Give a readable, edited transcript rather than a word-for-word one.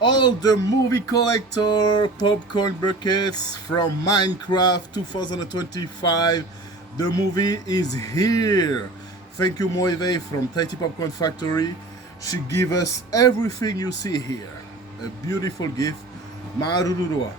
All the movie collector popcorn buckets from Minecraft 2025. The movie is here. Thank you, Moive from Tahiti Popcorn Factory. She gave us everything you see here. A beautiful gift. Marurua.